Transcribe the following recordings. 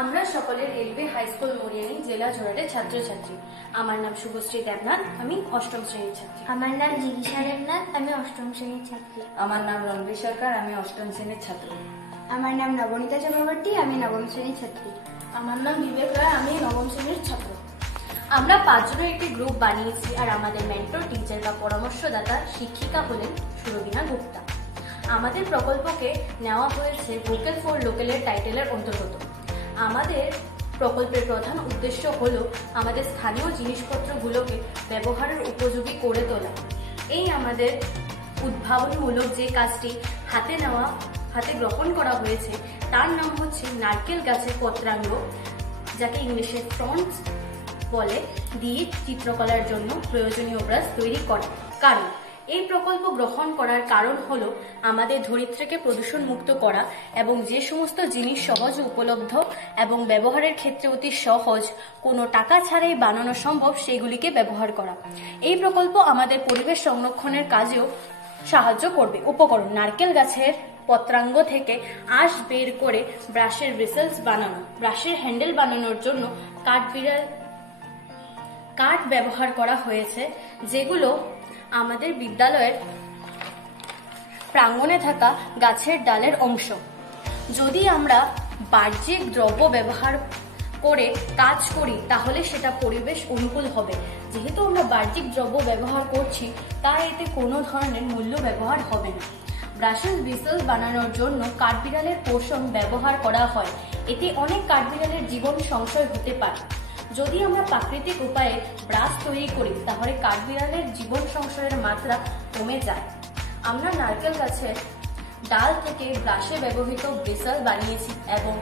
আমরা সকলে railway high school মরিয়ানি জেলা জোড়াটের ছাত্রছাত্রী। আমার নাম শুভশ্রী দেবনাথ, আমি অষ্টম শ্রেণীর ছাত্রী। আমার নাম জিগিষা দেবনাথ, আমি অষ্টম শ্রেণীর ছাত্রী। আমার নাম রণবীর সরকার, আমি অষ্টম শ্রেণীর ছাত্র। আমার নাম নবনীতা চক্রবর্তী, আমি নবম শ্রেণীর ছাত্রী। আমার নাম বিবেক রায়, আমি নবম শ্রেণীর ছাত্র। আমরা পাঁচজনের একটি গ্রুপ বানিয়েছি, আর আমাদের মেন্টর টিচার বা পরামর্শদাতা শিক্ষিকা হলেন সুরবীনা গুপ্তা। আমাদের প্রকল্পকে নেওয়া হয়েছে ভোকাল ফর লোকালের টাইটেলের অন্তর্গত। আমাদের প্রকল্পের প্রধান উদ্দেশ্য হল আমাদের স্থানীয় জিনিসপত্রগুলোকে ব্যবহারের উপযোগী করে তোলা। এই আমাদের উদ্ভাবনমূলক যে কাজটি হাতে গ্রহণ করা হয়েছে তার নাম হচ্ছে নারকেল গাছের পত্রাঙ্গ, যাকে ইংলিশে ফ্রন্টস বলে, দিয়ে চিত্রকলার জন্য প্রয়োজনীয় ব্রাশ তৈরি করা। কারণ এই প্রকল্প গ্রহণ করার কারণ হলো আমাদের ধরিত্রীকে প্রদূষণ মুক্ত করা এবং যে সমস্ত জিনিস সহজ উপলব্ধ এবং ব্যবহারের ক্ষেত্রে অতি সহজ, কোনো টাকা ছাড়াই বানানো সম্ভব, সেগুলিকে ব্যবহার করা। এই প্রকল্প আমাদের পরিবেশ সংরক্ষণের কাজেও সাহায্য করবে। উপকরণ: নারকেল গাছের পত্রাঙ্গ থেকে আঁশ বের করে ব্রাশের ব্রিসেলস বানানো, ব্রাশের হ্যান্ডেল বানানোর জন্য কাঠ ব্যবহার করা হয়েছে, যেগুলো আমাদের বিদ্যালয়ের প্রাঙ্গণে থাকা গাছের ডালের অংশ। যদি আমরা বাহ্যিক দ্রব্য ব্যবহার করে কাজ করি তাহলে সেটা পরিবেশ অনুকূল হবে। যেহেতু আমরা বাহ্যিক দ্রব্য ব্যবহার করছি, তাই এতে কোনো ধরনের মূল্য ব্যবহার হবে না। ব্রাশের ব্রিসেলস বানানোর জন্য কাঠবিড়ালের পোষণ ব্যবহার করা হয়। এতে অনেক কাঠবিড়ালের জীবন সংশয় হতে পারে। যদি আমরা প্রাকৃতিক উপায়ে ব্রাশ তৈরি করি তাহলে কাঠবিড়ালের জীবন সংশয়ের মাত্রা কমে যায়। আমরা নারকেল গাছের ডাল থেকে ব্রাশে ব্যবহৃত ব্রিসেল বানিয়েছি এবং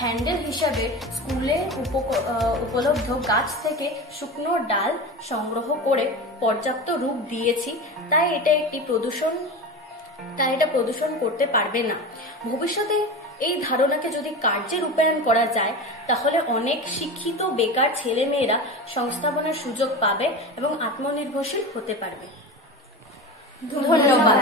হ্যান্ডেল হিসাবে স্কুলে উপলব্ধ গাছ থেকে শুকনো ডাল সংগ্রহ করে পর্যাপ্ত রূপ দিয়েছি, তাই এটা প্রদূষণ করতে পারবে না। ভবিষ্যতে এই ধারণাকে যদি কার্যে রূপায়ণ করা যায় তাহলে অনেক শিক্ষিত বেকার ছেলেমেয়েরা সংস্থাপনের সুযোগ পাবে এবং আত্মনির্ভরশীল হতে পারবে। ধন্যবাদ।